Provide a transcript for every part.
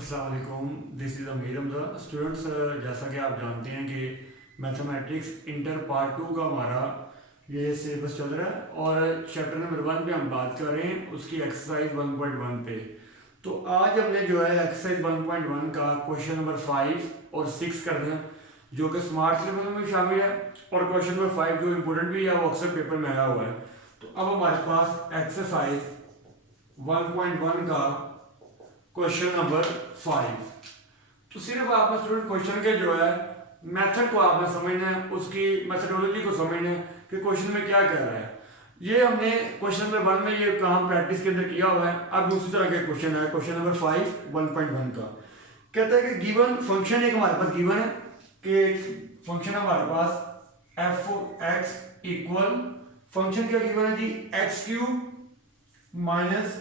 अस्सलाम वालेकुम, this is Amir Hamza. Students, जैसा कि आप जानते हैं कि मैथमेटिक्स इंटर पार्ट 2 का हमारा ये सिलेबस चल रहा है और चैप्टर नंबर 1 पे हम बात कर रहे हैं उसकी एक्सरसाइज 1.1 पे। तो आज हमने जो है एक्सरसाइज 1.1 का क्वेश्चन नंबर 5 और 6 करना है, जो कि स्मार्ट सिलेबस में शामिल है। और क्वेश्चन नंबर 5 जो इम्पोर्टेंट भी है वो अक्सर पेपर में आया हुआ है। तो अब हमारे पास एक्सरसाइज 1.1 का क्वेश्चन नंबर 5। तो सिर्फ आपने स्टूडेंट क्वेश्चन के जो है मेथड को आपने समझना है, उसकी मेथडोलॉजी को समझना है कि क्वेश्चन में क्या कह रहा है। ये हमने क्वेश्चन नंबर 1 में ये काम प्रैक्टिस के अंदर किया हुआ है। अब दूसरी तरह के क्वेश्चन है, क्वेश्चन नंबर 5 1.1 का कहता है कि गिवन फंक्शन एक हमारे पास गिवन है कि फंक्शन हमारे पास एफ एक्स इक्वल फंक्शन क्या गिवन है जी, x cube minus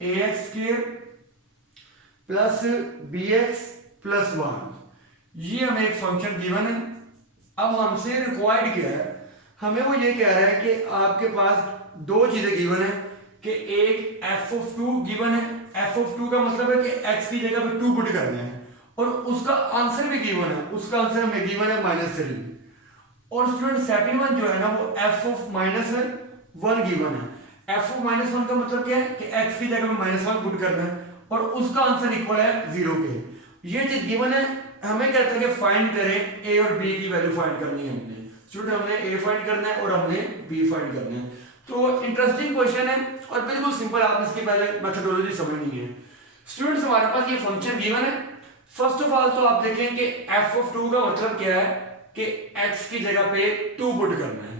a x square plus b x plus 1। ये हमें एक फंक्शन गिवन है। अब हमसे रिक्वायर्ड क्या है, हमें वो ये कह रहा है कि आपके पास दो चीजें गिवन है कि एक एफ ऑफ 2 गिवन है। एफ ऑफ 2 का मतलब है कि एक्स की जगह पे 2 पुट करना है और उसका आंसर भी गिवन है। उसका आंसर हमें गिवन है -3। और स्टूडेंट सेकंड वन जो है ना वो एफ ऑफ -1 गिवन है। एफ ऑफ -1 का मतलब क्या है कि एक्स की जगह पे -1 पुट करना है और उसका आंसर इक्वल है 0 के। ये चीज गिवन है। हमें कहता है कि फाइंड करें ए और बी की वैल्यू फाइंड करनी है। हमने स्टूडेंट हमने ए फाइंड करना है और हमने बी फाइंड करना है। तो इंटरेस्टिंग क्वेश्चन है और बिल्कुल सिंपल, आप इसकी पहले मेथोडोलॉजी समझनी है। स्टूडेंट्स हमारे पास ये फंक्शन गिवन है। फर्स्ट ऑफ ऑल तो आप देखें कि एफ ऑफ 2 का मतलब क्या है कि एक्स की जगह पे 2 पुट करना है।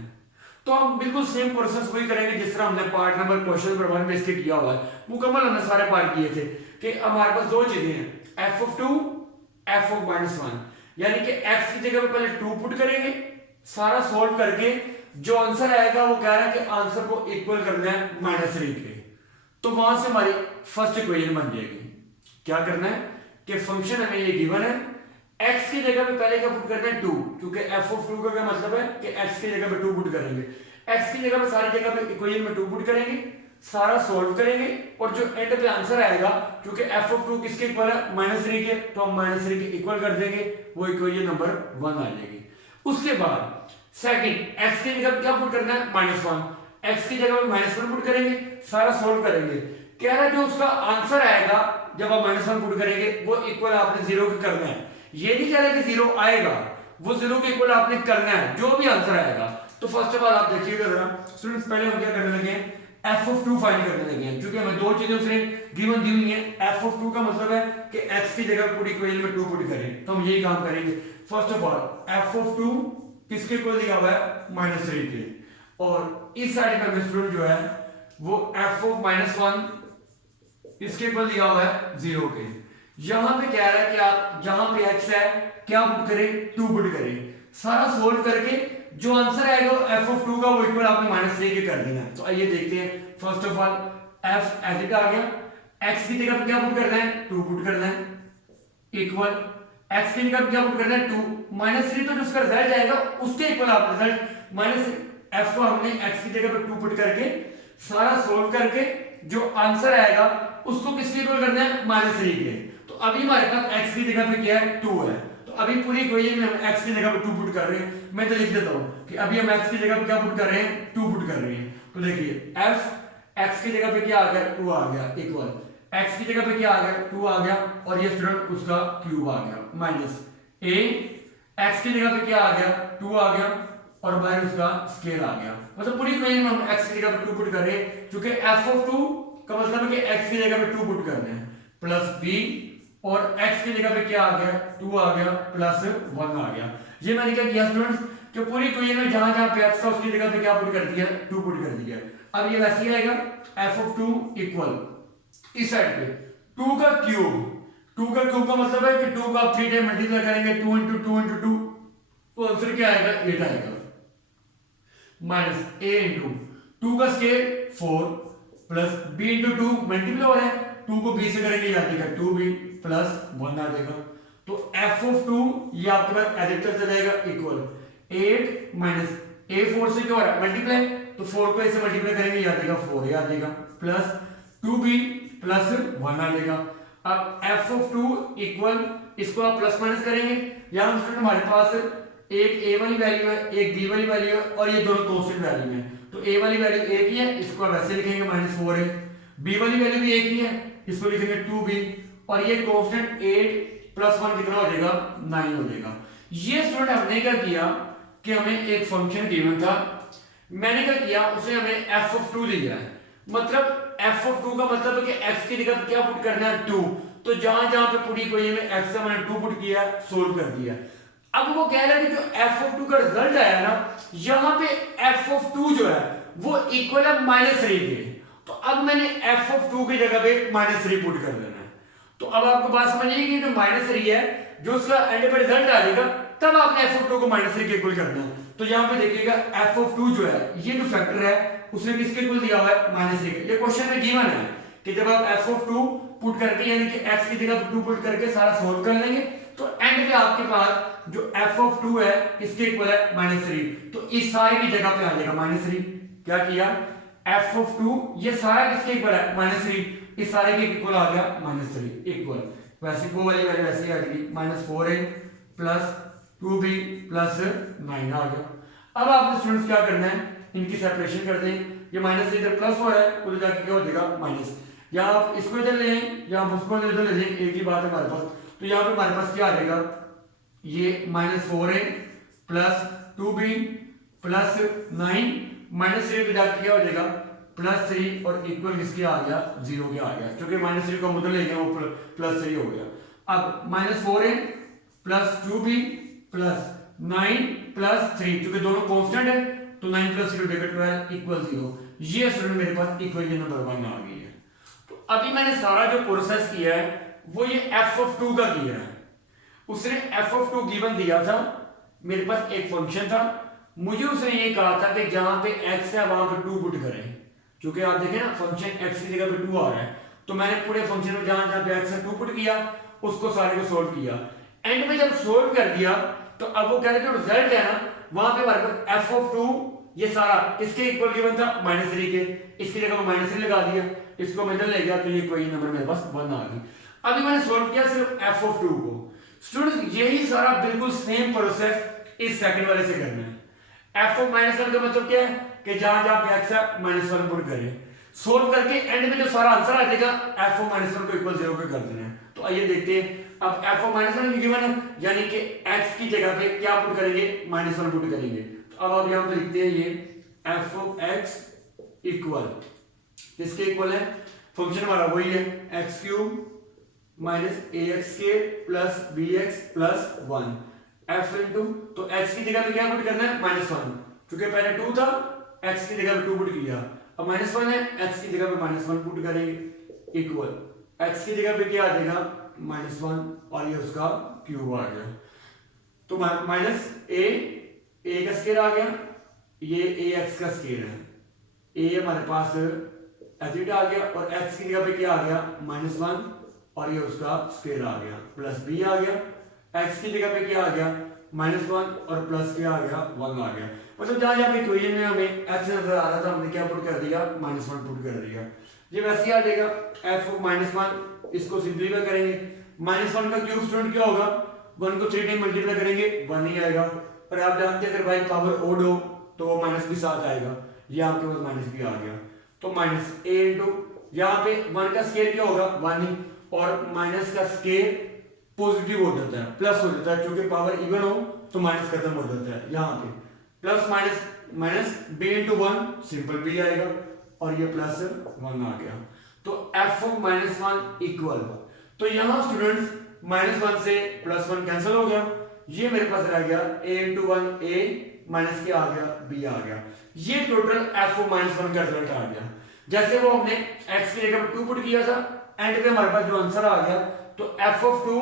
तो हम बिल्कुल सेम प्रोसेस वही करेंगे जिस तरह हमने पार्ट नंबर क्वेश्चन नंबर 1 में इसके किया हुआ है। मुकम्मल हमने सारे पार्ट किए थे कि हमारे पास दो चीजें हैं, एफ ऑफ 2 एफ ऑफ -1, यानी कि एक्स की जगह पे पहले 2 पुट करेंगे, सारा सॉल्व करके जो आंसर आएगा वो कह रहा है कि आंसर को इक्वल करना है -3 के। तो वहां से हमारी फर्स्ट इक्वेशन बन जाएगी। क्या करना है कि फंक्शन हमें ये गिवन है, x की जगह पे पहले क्या पुट करना है 2, क्योंकि f ऑफ 2 का क्या मतलब है कि x की जगह पे 2 पुट करेंगे। x की जगह पे सारी जगह पे इक्वेशन में 2 पुट करेंगे, सारा सॉल्व करेंगे और जो एंड पे आंसर आएगा, क्योंकि f ऑफ 2 किसके इक्वल है -3 के, तो हम -3 के इक्वल कर देंगे, वो इक्वेशन नंबर 1 आ जाएगी। उसके बाद सेकंड x की जगह पे क्या पुट करना है -1, x की जगह पे -1 पुट करेंगे, सारा सॉल्व करेंगे। कह रहा है जो उसका आंसर आएगा जब आप -1 पुट करेंगे वो इक्वल आपने 0 के करना है। ये नहीं कह रहा कि 0 आएगा, वो 0 के इक्वल आपने करना है जो भी आंसर आएगा। तो फर्स्ट ऑफ ऑल आप देखिएगा जरा स्टूडेंट्स, पहले हम क्या करने लगे हैं, f ऑफ 2 फाइंड करने लगे हैं, क्योंकि हमें दो चीजें उसने गिवन दी हुई हैं। f ऑफ 2 का मतलब है कि x की जगह पूरी इक्वेशन में 2 पुट करें, तो हम यही काम करेंगे। First of all f of 2 किसके इक्वल दिया हुआ है -3 के, और इस साइड पे स्टूडेंट जो है वो f ऑफ -1 इसके इक्वल दिया हुआ है 0 के। यहां पे कह रहा है कि आप जहां पे x है क्या पुट करें 2 पुट करें, सारा सोल्व करके जो आंसर आएगा f ऑफ 2 का वो इक्वल आपने -3 के कर देना है। तो आइए देखते हैं। First of all f as it आ गया, x की जगह पे क्या पुट करना है 2 पुट करना है, इक्वल x की जगह पे क्या पुट करना है 2, -3 तो जिसका रिजल्ट आएगा उसके इक्वल आप रिजल्ट माइनस f को हमने x की जगह पे 2 पुट करके सारा सोल्व करके जो आंसर आएगा उसको किसके इक्वल करना है -3 के। तो अभी हमारे पास x की जगह पे क्या है 2 है, तो अभी पूरी इक्वेशन में हम x की जगह पे 2 पुट कर रहे हैं। मैं तो लिख देता हूं कि अभी हम x की जगह पे क्या पुट कर रहे हैं 2 पुट कर रहे हैं। तो देखिए f x की जगह पे क्या आ गया 2 आ गया, इक्वल x की जगह पे क्या आ गया 2 आ गया, और ये स्टूडेंट उसका क्यूब आ गया, माइनस a x की जगह पे क्या आ गया 2 आ गया और बाहर उसका स्केल आ गया। मतलब पूरी इक्वेशन में हम x की जगह पे 2 पुट कर रहे हैं, क्योंकि f ऑफ 2 का मतलब है कि x की जगह पे 2 पुट करना है, प्लस b और x की जगह पे क्या आ गया 2 आ गया प्लस 1 आ गया। ये मैंने क्या किया स्टूडेंट्स कि पूरी इक्वेशन में जहां जहां पे x था उसकी जगह पे क्या पुट कर दिया 2 पुट कर दिया। अब ये वैसे ही आएगा f ऑफ 2 इक्वल इस साइड पे 2 का क्यूब, 2 का क्यूब का मतलब है कि 2 को आप 3 टाइम मल्टीप्लाई करेंगे 2 × 2 × 2, तो आंसर क्या आएगा 8 आएगा, माइनस a × 2 का स्केल 4 प्लस b × 2 मल्टीप्लाई हो रहा है, 2 को b से करेंगे आ जाएगा 2b प्लस 1 आ जाएगा। तो f ऑफ 2 ये आपके पास एडिटर चला जाएगा इक्वल 8 माइनस a 4 से क्या हो रहा है मल्टीप्लाई, तो 4 को ऐसे मल्टीप्लाई करेंगे आ जाएगा 4 आ जाएगा प्लस 2b प्लस 1 आ जाएगा। अब एफ ऑफ टू इक्वल, इसको आप प्लस माइनस करेंगे, यहाँ स्टूडेंट हमारे पास एक ए वाली वैल्यू है, एक बी वाली वैल्यू है, और ये दोनों कांस्टेंट वैल्यू है। तो ए वाली वैल्यू एक ही है, इसको आप ऐसे लिखेंगे -4a, बी वाली वैल्यू भी एक ही है, इसको लिखेंगे 2b, और ये कांस्टेंट 8 + 1 कितना हो जाएगा, 9 हो जाएगा। ये स्टूडेंट हमने क्या किया कि हमें एक फंक्शन गिवन था, मैंने क्या किया, उसे हमें एफ ऑफ टू दिया है, मतलब एफ ऑफ टू का मतलब है कि एक्स की जगह क्या पुट करना है, 2। तो जहां जहां पे पुट कोई में एक्स का मैंने 2 पुट किया, सोल्व कर दिया। अब वो कह रहा है कि जो एफ ऑफ टू का रिजल्ट आया ना, यहां पे एफ ऑफ टू जो है वो इक्वल है -3 के। तो अब मैंने एफ ऑफ टू की जगह पे -3 पुट कर देना है। तो अब आपको बात समझ आएगी, जो -3 है, जो उसका एंड पे रिजल्ट आ जाएगा, तब आपने एफ ऑफ टू को -3 के इक्वल करना है। तो यहां पे देखिएगा एफ ऑफ टू जो है, ये जो फैक्टर है उसने किसके इक्वल दिया हुआ है, -3 के। ये क्वेश्चन में गिवन है कि जब आप एफ ऑफ टू पुट करके, यानी कि एक्स की जगह 2 पुट करके सारा सोल्व कर लेंगे, तो एंड में आपके पास जो एफ ऑफ टू है इसके इक्वल है -3। तो इस सारे की जगह पे आ जाएगा -3। क्या किया, एफ ऑफ टू ये सारा किसके इक्वल है, -3, इस सारे के इक्वल आ गया -3 इक्वल। वैसे वो वाली वैल्यू ऐसे आ गई, -4a + 2b + 9 आ गया। अब आपने स्टूडेंट्स क्या करना है, इनकी सेपरेशन कर दें, ये -3 इधर प्लस हो रहा है, उधर जाके क्या हो जाएगा माइनस। यहाँ आप इसको इधर ले लें, यहाँ आप उसको इधर ले लें, एक ही बात है हमारे पास। तो यहाँ पे हमारे पास क्या आ जाएगा, ये -4a + 2b + 9 -3 पे जाके क्या हो जाएगा +3, और इक्वल किसके आ गया, 0 के आ गया, क्योंकि -3 को हम उधर ले गए, वो +3 हो गया। अब -4a + 2b + 9 + 3, क्योंकि दोनों कांस्टेंट है, तो 9 + 0 = 12 = 0। ये स्टूडेंट मेरे पास इक्वेशन नंबर 1 आ गई है। तो अभी मैंने सारा जो प्रोसेस किया है वो ये एफ ऑफ टू का किया है। उसने एफ ऑफ टू गिवन दिया था, मेरे पास एक फंक्शन था, मुझे उसने ये कहा था कि जहां पे x है वहां पे 2 पुट करें, क्योंकि आप देखें ना फंक्शन x की जगह पे 2 आ रहा है, तो मैंने पूरे फंक्शन में जहां जहां पे x है 2 पुट किया, उसको सारे को सोल्व किया। एंड में जब सोल्व कर दिया, तो अब वो कह रहे थे रिजल्ट है ना, वहां पे हमारे पास एफ ऑफ टू ये सारा किसके इक्वल गिवन था, -3 के, इसकी जगह मैं -3 लगा दिया, इसको मैं इधर ले गया, तो ये कोई नंबर मेरे पास 1 आ गई। अभी मैंने सोल्व किया सिर्फ एफ ऑफ टू को। स्टूडेंट्स यही सारा बिल्कुल सेम प्रोसेस इस सेकंड वाले से करना है। एफ ऑफ -1 का मतलब क्या है कि जहां जहां पे x है -1 पुट करें, सोल्व करके एंड में जो सारा आंसर आ जाएगा एफ ऑफ -1 को इक्वल 0 पे कर देना है। तो आइए देखते हैं, अब एफ ऑफ -1 गिवन है, यानी कि x की जगह पे क्या पुट करेंगे, -1 पुट करेंगे। तो अब आप यहां पे लिखते हैं ये एफ ऑफ x इक्वल, इसके इक्वल है फंक्शन हमारा वही है x³ -ax² + bx + 1 f into, तो x की जगह पे क्या पुट करना है, -1, क्योंकि पहले 2 था, x की जगह पे 2 पुट किया, अब -1 है, x की जगह पे -1 पुट करेंगे इक्वल, x की जगह पे क्या आ जाएगा -1, और ये उसका क्यूब आ गया। तो a का स्क्वायर आ गया, ये ax का स्क्वायर है, a हमारे पास एसिड आ गया, और x की जगह पे क्या आ गया -1, और ये उसका स्क्वायर आ गया, प्लस b आ गया, x की जगह पे क्या आ गया -1, और प्लस क्या आ गया 1 आ गया। मतलब जहां जहां पे इक्वेशन में हमें x नजर आ रहा था, हमने क्या पुट कर दिया, -1 पुट कर दिया। ये वैसे ही आ जाएगा f ऑफ -1, इसको सिंपलीफाई करेंगे, -1 का क्यूब स्टूडेंट क्या होगा, 1 को 3 टाइम मल्टीप्लाई करेंगे 1 ही आएगा, और आप जानते हैं अगर बाई पावर ओड हो तो वो माइनस भी साथ आएगा, ये आपके पास माइनस भी आ गया, तो -a इंटू यहाँ पे 1 का स्क्वायर क्या होगा 1 ही, और माइनस का स्क्वायर पॉजिटिव हो जाता है, प्लस हो जाता है, क्योंकि पावर इवन हो तो माइनस खत्म हो जाता है, यहाँ पे plus minus b into 1 simple b आएगा, और ये प्लस 1 आ गया। तो f ऑफ -1 इक्वल, तो यहाँ स्टूडेंट्स -1 से +1 कैंसिल हो गया, ये मेरे पास रह गया a इंटू 1 a माइनस क्या आ गया b आ गया, ये टोटल f ऑफ -1 का रिजल्ट आ गया। जैसे वो हमने x की जगह 2 पुट किया था, एंड पे हमारे पास जो आंसर आ गया, तो f ऑफ 2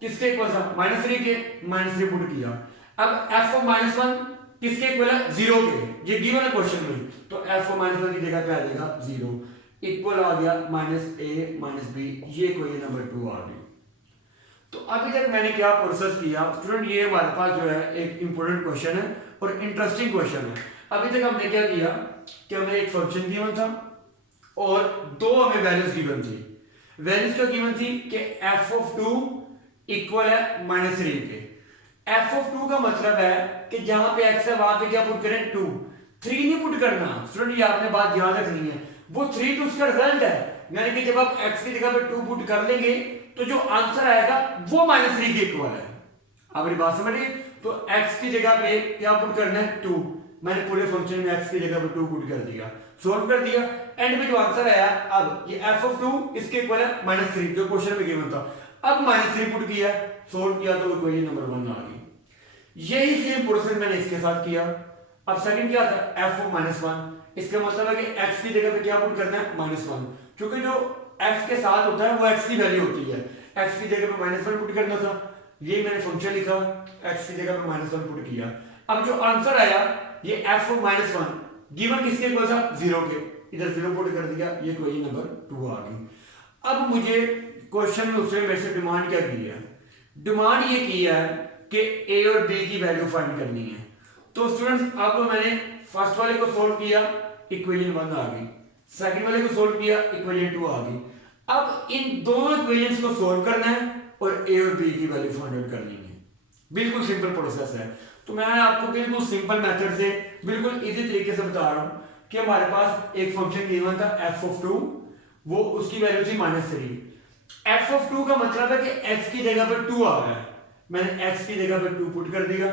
किसके इक्वल था, -3 के, -3 पुट किया। अब f ऑफ -1 किसके इक्वल है, 0 के, ये गिवन है क्वेश्चन में, तो f ऑफ -1 की जगह पे आ जाएगा 0, इक्वल आ गया -a -b, ये कोई नंबर 2 आ गई। तो अभी तक मैंने क्या प्रोसेस किया स्टूडेंट, ये हमारे पास जो है एक इंपॉर्टेंट क्वेश्चन है और इंटरेस्टिंग क्वेश्चन है। अभी तक हमने क्या किया कि हमें एक फंक्शन गिवन था और 2 हमें वैल्यूज गिवन थी। वैल्यूज क्या गिवन थी कि एफ ऑफ टू इक्वल है -3 के। एफ ऑफ टू का मतलब है कि जहां पे एक्स है वहां पे क्या पुट करें 2, 3 नहीं पुट करना स्टूडेंट, ये आपने बात याद रखनी है। वो 3 तो उसका रिजल्ट है, यानी कि जब आप x की जगह पे 2 पुट कर लेंगे तो जो आंसर आएगा वो -3 के इक्वल है। आप मेरी बात समझिए, तो x की जगह पे क्या पुट करना है 2, मैंने पूरे फंक्शन में x की जगह पे 2 पुट कर दिया, सोल्व कर दिया, एंड में जो आंसर आया अब ये f ऑफ 2 इसके इक्वल है -3 जो क्वेश्चन में गिवन था। अब -3 पुट किया, सोल्व किया तो इक्वेशन नंबर 1 आ गई। यही सेम प्रोसेस मैंने इसके साथ किया। अब सेकंड क्या था f ऑफ -1, इसका मतलब है कि x की जगह पे क्या पुट करना है -1, क्योंकि जो f के साथ होता है वो x की वैल्यू होती है, x की जगह पे -1 पुट करना था, ये मैंने फंक्शन लिखा, x की जगह पे -1 पुट किया। अब जो आंसर आया ये f ऑफ -1 गिवन किसके इक्वल था 0 के, इधर 0 पुट कर दिया, ये क्वेश्चन नंबर 2 आ गई। अब मुझे क्वेश्चन में उसने मेरे से डिमांड क्या की है, डिमांड ये की है कि a और b की वैल्यू फाइंड करनी है। तो स्टूडेंट्स अब मैंने फर्स्ट वाले को सोल्व किया, इक्वेशन 1 आ गई, सेकंड वाले को सोल्व किया, इक्वेशन 2 आ गई। अब इन दोनों इक्वेशंस को सोल्व करना है और a और b की वैल्यू फाइंड आउट करनी है। बिल्कुल सिंपल प्रोसेस है। तो मैं आपको बिल्कुल सिंपल मेथड से बिल्कुल इजी तरीके से बता रहा हूं कि हमारे पास एक फंक्शन गिवन था f ऑफ 2, वो उसकी वैल्यू थी -3। f ऑफ 2 का मतलब है कि x की जगह पर 2 आ गया है, मैंने x की जगह पर 2 पुट कर दिया,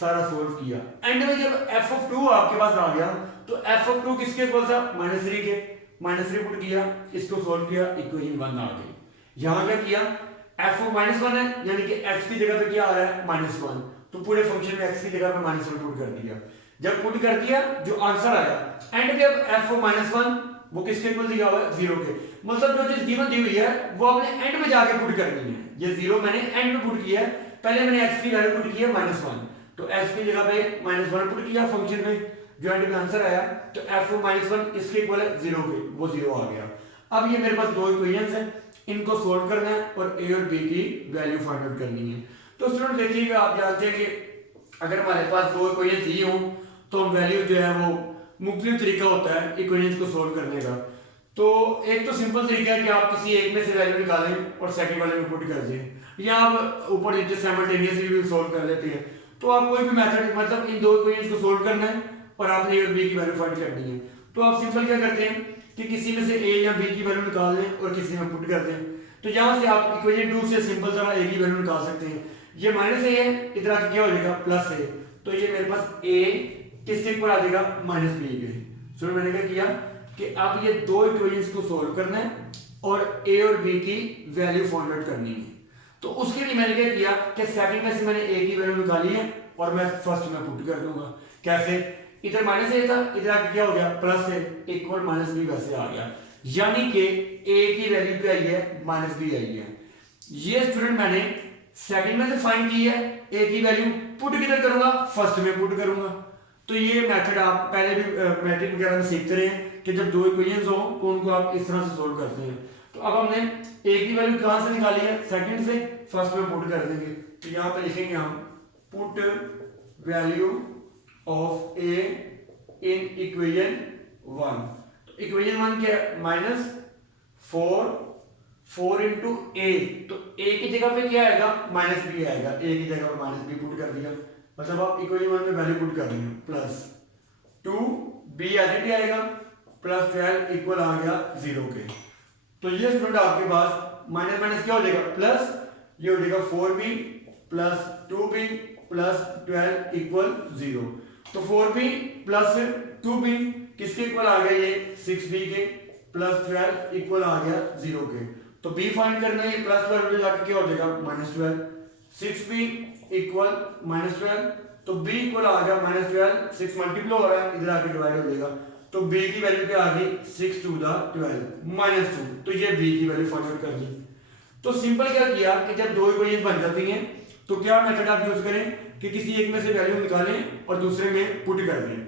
सारा सोल्व किया, एंड में जब f ऑफ 2 आपके पास आ गया तो f ऑफ 2 किसके इक्वल था -3 के, -3 पुट किया, इसको सोल्व किया, इक्वेशन 1 आ गई। यहां क्या किया f ऑफ -1 है, यानी कि x की जगह पे क्या आ रहा है -1, तो पूरे फंक्शन में x की जगह पे -1 पुट कर दिया। जब पुट कर दिया जो आंसर आया एंड में अब f ऑफ -1 वो किसके इक्वल दिया हुआ है 0 के, मतलब जो चीज गिवन दी हुई है वो आपने एंड में जाके पुट करनी है। ये 0 मैंने एंड में पुट किया है, पहले मैंने x की वैल्यू पुट की है -1, तो x की जगह पे -1 पुट किया फंक्शन में, जो एंड में आंसर आया तो f ऑफ -1 इसके इक्वल है 0 के, वो 0 आ गया। अब ये मेरे पास दो इक्वेशंस हैं, इनको सोल्व करना है और a और b की वैल्यू फाइंड आउट करनी है। तो स्टूडेंट देखिएगा, आप जानते हैं कि अगर हमारे पास दो इक्वेशन दी हो तो हम वैल्यू जो है वो मुख्तलिफ तरीका होता है इक्वेशंस को सोल्व करने का। तो एक तो सिंपल तरीका है कि आप किसी एक में से वैल्यू निकालें और सेकंड वाले में पुट कर दें, या आप ऊपर नीचे साइमल्टेनियसली भी सोल्व कर लेते हैं। तो आप कोई भी मेथड, मतलब इन दो इक्वेशंस को सोल्व करना है और आपने ए और बी की वैल्यू फाइंड करनी है। तो आप सिंपल क्या करते हैं कि किसी में से a या b की वैल्यू निकाल दें और किसी में पुट कर दें। तो यहाँ से आप इक्वेशन 2 से सिंपल तरह a की वैल्यू निकाल सकते हैं। ये -a है, इधर आके क्या हो जाएगा +a, तो ये मेरे पास a किसके इक्वल आ जाएगा -b के। सुनो मैंने क्या किया कि अब ये दो इक्वेशंस को सोल्व करना है और a और b की वैल्यू फाइंड आउट करनी है। तो उसके लिए मैंने क्या किया कि सेकंड में से मैंने a की वैल्यू निकाली है और मैं फर्स्ट में पुट कर दूंगा। कैसे, इधर -a था, इधर आके क्या हो गया +a इक्वल -b वैसे आ गया, यानी कि a की वैल्यू क्या आई है -b आई है। ये स्टूडेंट मैंने सेकंड में से फाइंड की है, a की वैल्यू पुट किधर करूंगा फर्स्ट में पुट करूंगा। तो ये मेथड आप पहले भी मैट्रिक वगैरह में सीखते रहे कि जब दो इक्वेशंस हो तो उनको आप इस तरह से सोल्व करते हैं। तो अब हमने a की वैल्यू कहां से निकाली है सेकंड से, फर्स्ट में पुट कर देंगे। तो यहां पे लिखेंगे हम put value of a in equation 1। तो इक्वेशन 1 क्या है -4 इंटू a, तो a की जगह पे क्या आएगा -b आएगा, a की जगह पर -b पुट कर दिया, मतलब आप इक्वेशन 1 में वैल्यू पुट कर रहे हैं, +2b एज इट आएगा, +12 इक्वल आ गया 0 के। तो ये स्टूडेंट आपके पास माइनस माइनस क्या हो जाएगा प्लस, ये हो जाएगा 4b plus 2b plus 12 equal 0। तो 4b प्लस 2b किसके इक्वल आ गया ये 6b के, प्लस 12 इक्वल आ गया 0 के। तो b फाइंड करना है, +12 जाके क्या हो जाएगा -12, 6b इक्वल -12, तो b इक्वल आ गया -12, 6 मल्टीप्लाई हो रहा है इधर आके डिवाइड हो जाएगा, तो b की वैल्यू क्या आ गई 6 टू द 12 -2, तो ये b की वैल्यू फाइंड आउट कर ली। तो सिंपल क्या किया कि जब दो इक्वेशन बन जाती हैं तो क्या मेथड आप यूज करें कि किसी एक में से वैल्यू निकालें और दूसरे में पुट कर दें।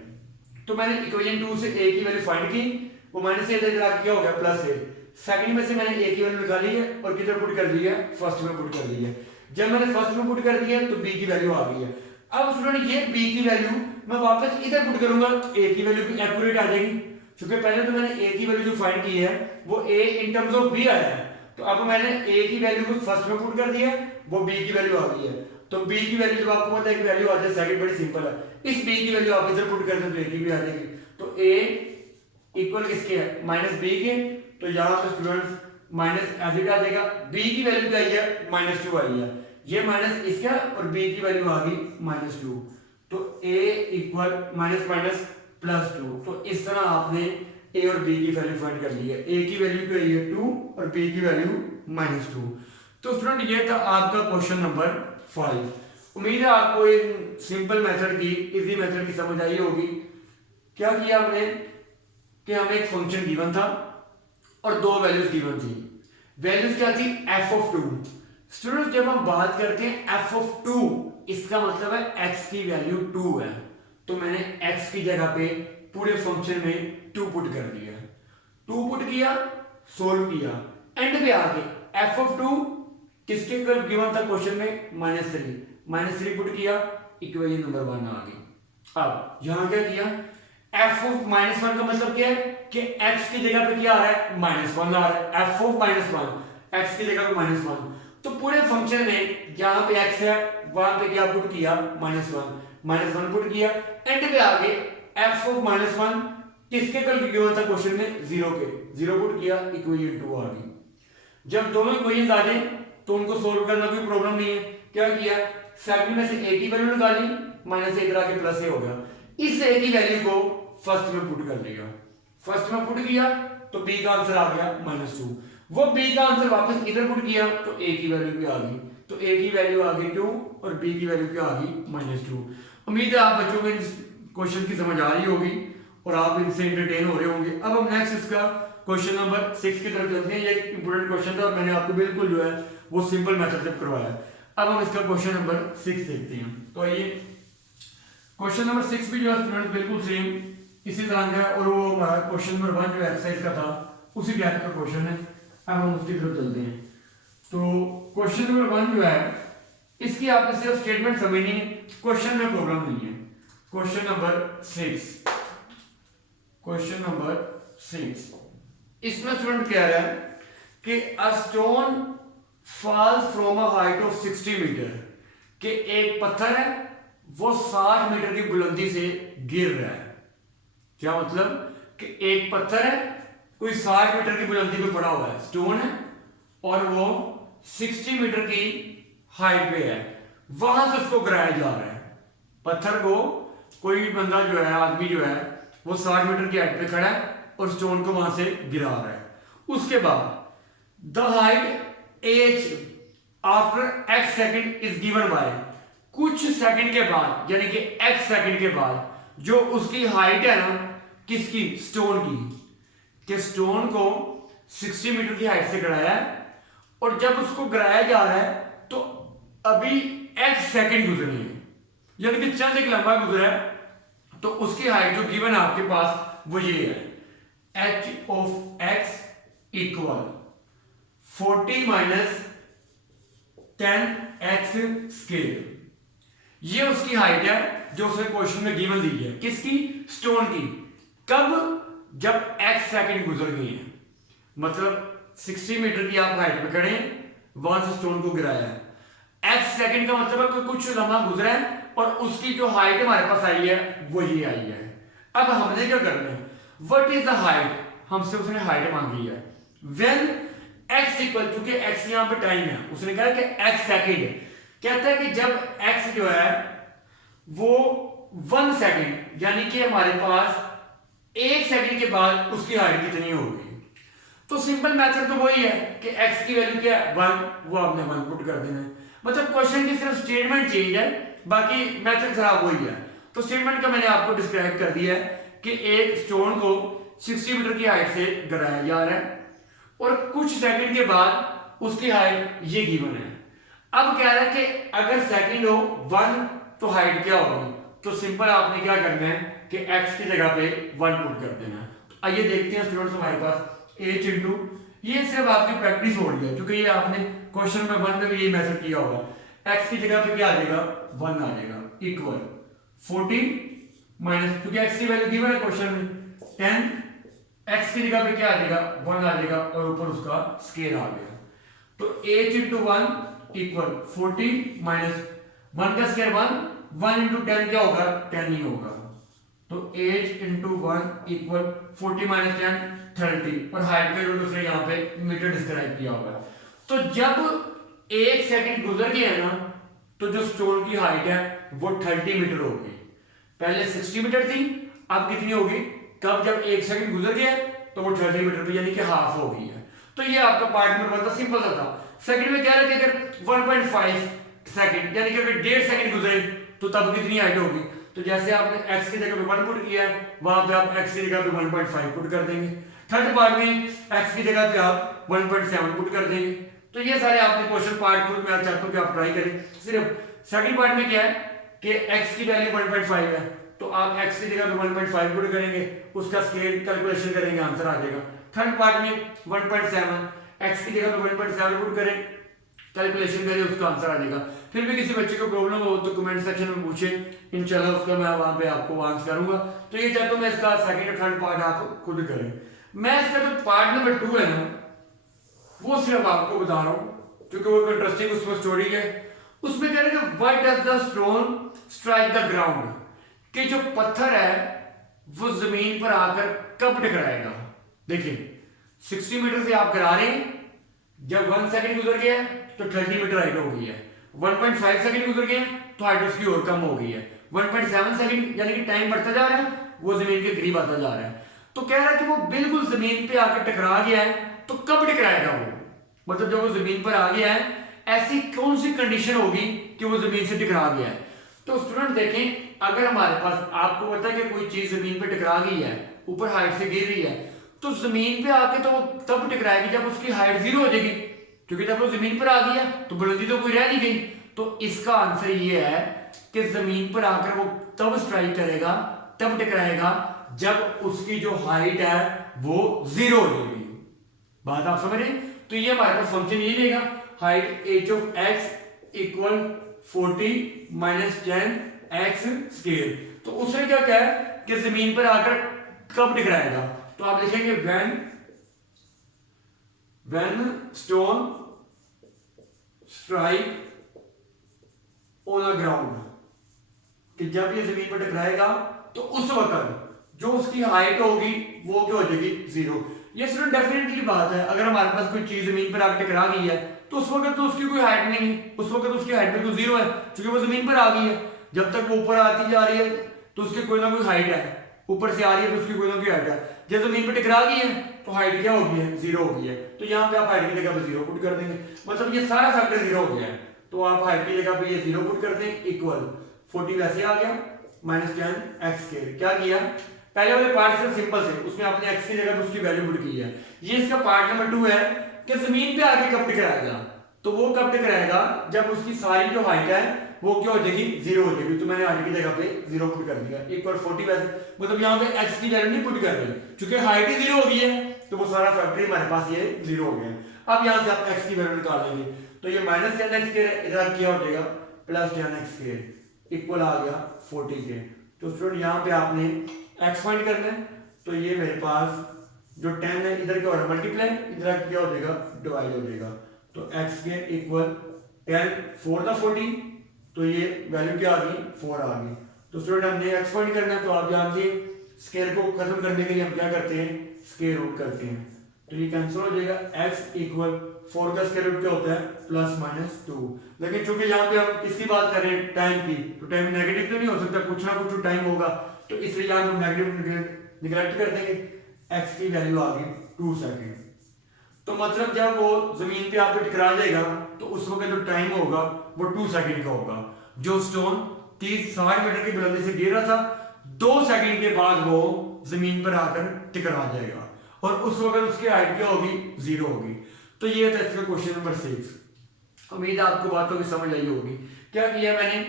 तो मैंने इक्वेशन 2 से a की वैल्यू फाइंड की, वो -a इधर आके क्या हो गया +a, सेकंड में से मैंने a की वैल्यू निकाली है और किधर पुट कर दी है फर्स्ट में पुट कर दी है। जब मैंने फर्स्ट में पुट कर दिया तो b की वैल्यू आ गई है। अब स्टूडेंट ये b की वैल्यू मैं वापस इधर पुट करूंगा, a की वैल्यू की एक्यूरेट आ जाएगी, क्योंकि पहले तो मैंने a की वैल्यू जो फाइंड की है वो a in terms of b आया है, तो अब मैंने a की वैल्यू को फर्स्ट में पुट कर दिया, वो b की वैल्यू आ गई है। तो b की वैल्यू जब आपको पता है कि वैल्यू आ जाए सेकंड, बड़ी सिंपल है, इस b की वैल्यू आप इधर पुट कर दें तो a की भी आ जाएगी। तो a इक्वल किसके है, माइनस b के। तो यहाँ पे स्टूडेंट्स माइनस एज आ जाएगा, b की वैल्यू क्या आई है, -2 आई है, ये माइनस इसका और b की वैल्यू आ गई -2। तो a इक्वल माइनस माइनस +2। तो इस तरह आपने a और b की वैल्यू फाइंड कर ली है। a की वैल्यू क्या है 2 और b की वैल्यू -2। तो स्टूडेंट ये था आपका क्वेश्चन नंबर 5। उम्मीद है आपको इन सिंपल मेथड की, इजी मेथड की समझ आई होगी। क्या किया हमने कि हमें एक फंक्शन गिवन था और दो वैल्यूज गिवन थी। वैल्यूज क्या थी, f(2). स्टूडेंट जब हम बात करते हैं f(2), इसका मतलब है x की वैल्यू 2 है, तो मैंने x की जगह पे पूरे फंक्शन में 2 पुट कर दिया, 2 पुट किया, सोल्व किया, एंड पे आके f(2) किसके गिवन था क्वेश्चन में, -3 पुट किया, इक्वेशन नंबर 1 आ गई। अब यहां क्या किया, f(-1) का मतलब क्या है कि x की जगह पे क्या आ रहा है, -1 आ रहा है, f(-1) x की जगह पे -1। तो पूरे फंक्शन में जहां पे x है वहां पे क्या पुट किया, -1 पुट किया, एंड पे आगे f(-1) किसके गिवन था क्वेश्चन में, 0 के, 0 पुट किया, इक्वेशन 2 आ गई। जब दोनों इक्वेशंस आ जाए तो उनको सोल्व करना कोई प्रॉब्लम नहीं है। क्या किया, सेकंड में से a की वैल्यू निकाली, -1 इधर आके प्लस a हो गया, इस a की वैल्यू को फर्स्ट में पुट कर दिया, फर्स्ट में पुट किया तो b का आंसर आ गया -2। वो b का आंसर वापस इधर पुट किया तो a की वैल्यू भी आ गई, तो a की वैल्यू आ गई 2 और b की वैल्यू क्या आ गई, -2। उम्मीद है आप बच्चों को इस क्वेश्चन की समझ आ रही होगी और आप इनसे एंटरटेन हो रहे होंगे। अब हम नेक्स्ट इसका क्वेश्चन नंबर 6 की तरफ चलते हैं। ये एक इंपॉर्टेंट क्वेश्चन था और मैंने आपको बिल्कुल जो है वो सिंपल मेथड से करवाया है। अब हम इसका क्वेश्चन नंबर 6 देखते हैं। तो आइए, क्वेश्चन नंबर 6 भी जो है स्टूडेंट बिल्कुल सेम इसी तरह का है और वो हमारा क्वेश्चन नंबर 1 जो एक्सरसाइज का था उसी टाइप का क्वेश्चन है। अब हम उसकी तरफ चलते हैं। तो क्वेश्चन नंबर 1 जो है इसकी आपने सिर्फ स्टेटमेंट समझनी है, क्वेश्चन में प्रॉब्लम नहीं है। क्वेश्चन नंबर 6 इसमें स्टूडेंट कह रहा है कि a stone falls from a height of 60 metre, कि एक पत्थर है वो 60 मीटर की बुलंदी से गिर रहा है। क्या मतलब कि एक पत्थर है कोई 60 मीटर की बुलंदी पे पड़ा हुआ है, स्टोन है, और वो 60 मीटर की हाइट पे है, वहां से उसको गिराया जा रहा है। पत्थर को कोई बंदा जो है, आदमी जो है वो 60 मीटर की हाइट पे खड़ा है और स्टोन को वहां से गिरा रहा है। उसके बाद the height h after x second is given by, कुछ सेकंड के बाद यानी कि x सेकंड के बाद जो उसकी हाइट है ना, किसकी, स्टोन की, कि स्टोन को 60 मीटर की हाइट से गिराया है और जब उसको गिराया जा रहा है तो अभी x सेकंड गुजरे हैं, यानी कि चंद एक लंबा गुजरा है, तो उसकी हाइट जो गिवन है आपके पास वो ये है, h of x equal 40 minus 10x square. ये उसकी हाइट है जो उसने क्वेश्चन में गिवन दी है, किसकी, स्टोन की। कब, जब x सेकंड गुजर गए हैं, मतलब 60 मीटर की आप हाइट पे खड़े हैं, वहां से स्टोन को गिराया है। x सेकंड का मतलब है कि कुछ लम्हा गुजरा है और उसकी जो हाइट हमारे पास आई है वो ये आई है। अब हमने क्या करना है, व्हाट इज द हाइट, हमसे उसने हाइट मांगी है। व्हेन x इक्वल, क्योंकि x यहां पे टाइम है, उसने कहा कि x सेकंड, कहता है कि जब x जो है वो 1 सेकंड, यानी कि हमारे पास 1 सेकंड के बाद उसकी हाइट कितनी होगी। तो सिंपल मेथड तो वही है कि x की वैल्यू क्या है, 1, वो आपने 1 पुट कर देना है। मतलब क्वेश्चन की सिर्फ स्टेटमेंट चेंज है, बाकी मेथड खराब वही है। तो स्टेटमेंट का मैंने आपको डिस्क्राइब कर दिया है कि एक स्टोन को 60 मीटर की हाइट से गिराया जा रहा है और कुछ सेकंड के बाद उसकी हाइट ये गिवन है। अब कह रहा है कि अगर सेकंड हो 1 तो हाइट क्या होगी, तो सिंपल आपने क्या करना है कि x की जगह पे 1 पुट कर देना है। तो आइए देखते हैं स्टूडेंट्स, हमारे पास h इंटू, ये सिर्फ आपकी प्रैक्टिस हो रही है क्योंकि ये आपने क्वेश्चन नंबर 1 में भी ये मेथड किया होगा। x की जगह पे क्या आ जाएगा, 1 आ जाएगा, इक्वल 40 माइनस, क्योंकि x की वैल्यू गिवन है क्वेश्चन में 10, x की जगह पे क्या आ जाएगा, 1 आ जाएगा और ऊपर उसका स्केयर आ गया। तो h इंटू 1 इक्वल 40 माइनस 1 का स्क्वायर 1 इंटू 10 क्या होगा 10 ही होगा। तो h इंटू 1 इक्वल 40 माइनस 10 30 और हाइट का जो दूसरे यहाँ पे मीटर डिस्क्राइब किया हुआ है। तो जब 1 सेकंड गुजर गया है ना तो जो स्टोन की हाइट है वो 30 मीटर होगी। पहले 60 मीटर थी, अब कितनी होगी, कब जब 1 सेकंड गुजर गया तो वो 30 मीटर पे यानी कि हाफ हो गई है। तो ये आपका पार्ट नंबर 1 था, सिंपल सा था। सेकंड में कह रहे थे अगर 1.5 सेकंड यानी कि अगर 1.5 सेकंड गुजरे तो तब कितनी हाइट होगी। तो जैसे आपने x की जगह पे 1 पुट किया है वहां पे आप x की जगह पे 1.5 पुट कर देंगे। थर्ड पार्ट में x की जगह पे आप 1.7 पुट कर देंगे। तो ये सारे आपने क्वेश्चन पार्ट खुद मैं चाहता हूं कि आप ट्राई करें। सिर्फ सेकंड पार्ट में क्या है कि x की वैल्यू 1.5 है तो आप x की जगह पे 1.5 पुट करेंगे, उसका स्केल कैलकुलेशन करेंगे, आंसर आ जाएगा। थर्ड पार्ट में 1.7 x की जगह पे 1.7 पुट करें, कैलकुलेशन करें, उसका आंसर आ जाएगा। फिर भी किसी बच्चे को प्रॉब्लम हो तो कमेंट सेक्शन में पूछे, इंशाल्लाह उसका मैं वहां पे आपको आंसर करूंगा। तो ये चाहता हूं मैं इसका सेकंड और थर्ड पार्ट आप खुद करें। मैं इसका जो पार्ट नंबर 2 है ना वो सिर्फ आपको बता रहा हूं क्योंकि वो इंटरेस्टिंग उसमें स्टोरी है। उसमें कह रहे हैं what does the stone strike the ground, कि जो पत्थर है वो जमीन पर आकर कब टकराएगा। देखिए 60 मीटर से आप करा रहे हैं, जब 1 सेकंड गुजर गया तो 30 मीटर हाइट हो गई है। 1.5 सेकंड गुजर गए तो हाइट उसकी और कम हो गई है। 1.7 सेकंड यानी कि टाइम बढ़ता जा रहा है, वो जमीन के करीब आता जा रहा है। तो कह रहा है कि वो बिल्कुल जमीन पे आकर टकरा गया है, तो कब टकराएगा वो, मतलब जब वो जमीन पर आ गया है ऐसी कौन सी कंडीशन होगी कि वो जमीन से टकरा गया है। तो स्टूडेंट देखें, अगर हमारे पास आपको पता है कि कोई चीज जमीन पे टकरा गई है, ऊपर हाइट से गिर रही है, तो जमीन पे आके तो वो तब टकराएगी जब उसकी हाइट 0 हो जाएगी, क्योंकि जब वो जमीन पर आ गई है तो बुलंदी तो कोई रह नहीं गई। तो इसका आंसर ये है कि जमीन पर आकर वो तब स्ट्राइक करेगा, तब टकराएगा जब उसकी जो हाइट है वो 0 हो जाएगी। बात आप समझ रहे हैं। तो ये हमारे पास फंक्शन ये देगा, height h of x equal 40 minus 10 x square. तो उसने क्या कहा है कि जमीन पर आकर कब टकराएगा। तो आप लिखेंगे when stone strike on the ground, कि जब ये जमीन पर टकराएगा तो उस वक्त जो उसकी हाइट होगी वो क्या हो जाएगी 0। ये सिर्फ डेफिनेटली बात है, अगर हमारे पास कोई चीज जमीन पर आकर टकरा गई है तो उस वक्त तो उसकी कोई हाइट नहीं है, उस वक्त उसकी हाइट बिल्कुल 0 है क्योंकि वो जमीन पर आ गई है। जब तक वो ऊपर आती जा रही है तो उसकी कोई ना कोई हाइट है, ऊपर से आ रही है तो उसकी कोई ना कोई हाइट है। जब जमीन पर टकरा गई है तो हाइट क्या हो गई है 0 हो गई है। तो यहाँ पे आप हाइट की जगह पे 0 पुट कर देंगे, मतलब ये सारा फैक्टर 0 हो गया है। तो आप हाइट की जगह पे ये 0 पुट कर दें इक्वल 40 वैसे आ गया माइनस 10 x स्क्वायर। क्या किया, पहले वाले पार्ट सिर्फ सिंपल थे, उसमें आपने x की जगह पे उसकी वैल्यू पुट की है। ये इसका पार्ट नंबर 2 है कि जमीन पे आके कब टकराएगा। तो वो कब टकराएगा जब उसकी सारी जो हाइट है वो क्या हो जाएगी 0 हो जाएगी। तो मैंने हाइट की जगह पे 0 पुट कर दिया इक्वल 40 वैसे, मतलब यहाँ पे x की वैल्यू नहीं पुट कर रहे क्योंकि हाइट ही 0 हो गई है तो वो सारा फैक्टर हमारे पास ये 0 हो गया। अब यहाँ से आप x की वैल्यू निकाल लेंगे तो ये माइनस 10 x स्क्वायर इधर क्या हो जाएगा प्लस 10 x स्क्वायर इक्वल आ गया 40 के। तो स्टूडेंट यहाँ पे आपने x फाइंड करना है, तो ये मेरे पास जो 10 है इधर क्या हो रहा है मल्टीप्लाई, इधर क्या हो जाएगा डिवाइड हो जाएगा। तो x के इक्वल 10 4 था 40, तो ये वैल्यू क्या आ गई 4 आ गई। तो स्टूडेंट हमने x फाइंड करना है, तो आप जानते हैं स्क्वायर को खत्म करने के लिए हम क्या करते हैं स्क्वायर रूट करते हैं। तो ये कैंसिल हो जाएगा, x इक्वल 4 का स्क्वायर रूट क्या होता है प्लस माइनस 2। लेकिन चूंकि यहाँ पे हम किसकी बात कर रहे हैं टाइम की, तो टाइम नेगेटिव तो नहीं हो सकता, कुछ ना कुछ टाइम होगा, तो इसलिए यहाँ हम नेगेटिव निगलेक्ट कर देंगे। x की वैल्यू आ गई 2 सेकंड। तो मतलब जब वो जमीन पे आप टकरा जाएगा तो उस वक्त जो टाइम होगा वो 2 सेकंड का होगा। जो स्टोन 60 मीटर की बुलंदी से गिर रहा था 2 सेकंड के बाद वो जमीन पर आकर टकरा जाएगा और उस वक्त उसकी हाइट क्या होगी 0 होगी। तो ये था इसका क्वेश्चन नंबर 6। उम्मीद है आपको बातों की समझ आई होगी। क्या किया मैंने,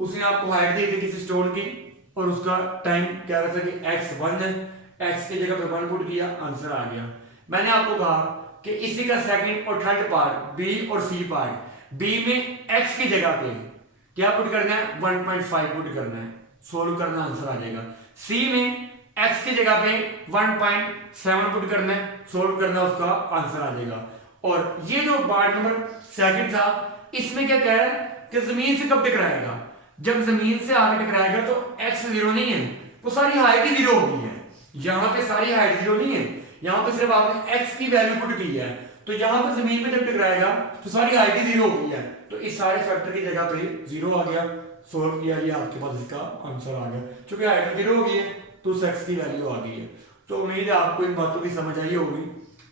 उसने आपको हाइट दी थी किसी स्टोन की और उसका टाइम क्या रखा कि x1 है, x की जगह पे 1 पुट किया, आंसर आ गया। मैंने आपको कहा कि इसी का सेकंड और थर्ड पार्ट b और c पार्ट, b में x की जगह पे क्या पुट करना है 1.5 पुट करना है, सोल्व करना आंसर आ जाएगा। c में x की जगह पे 1.7 पुट करना है, सोल्व करना उसका आंसर आ जाएगा। और ये जो पार्ट नंबर सेकंड था, इसमें क्या कह रहा है कि जमीन से कब टकराएगा, जब जमीन से आगे टकराएगा तो x 0 नहीं है, तो सारी हाइट ही 0 हो गई है। यहाँ पे सारी हाइट 0 नहीं है, यहाँ पे सिर्फ आपने x की वैल्यू पुट की है, तो यहाँ पर जमीन पे जब टकराएगा तो सारी हाइट ही 0 हो गई है, तो इस सारे फैक्टर की जगह पे 0 आ गया। सोल्व किया, ये आपके पास इसका आंसर आ गया। चूंकि हाइट 0 हो गई है तो उस x की वैल्यू आ गई है। तो उम्मीद है आपको इन बातों की समझ आई होगी।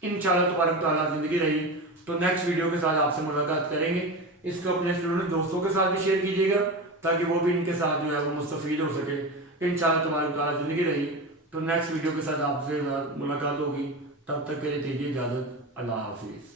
इंशाल्लाह तबारक तआला जिंदगी रही तो नेक्स्ट वीडियो के साथ आपसे मुलाकात करेंगे। इसको अपने स्टूडेंट दोस्तों के साथ भी शेयर कीजिएगा ताकि वो भी इनके साथ जो है वो मुस्तफीद हो सके। इंशाल्लाह तबारक तआला जिंदगी रही तो नेक्स्ट वीडियो के साथ आपसे मुलाकात होगी। तब तक के लिए दीजिए इजाज़त। अल्लाह हाफिज़।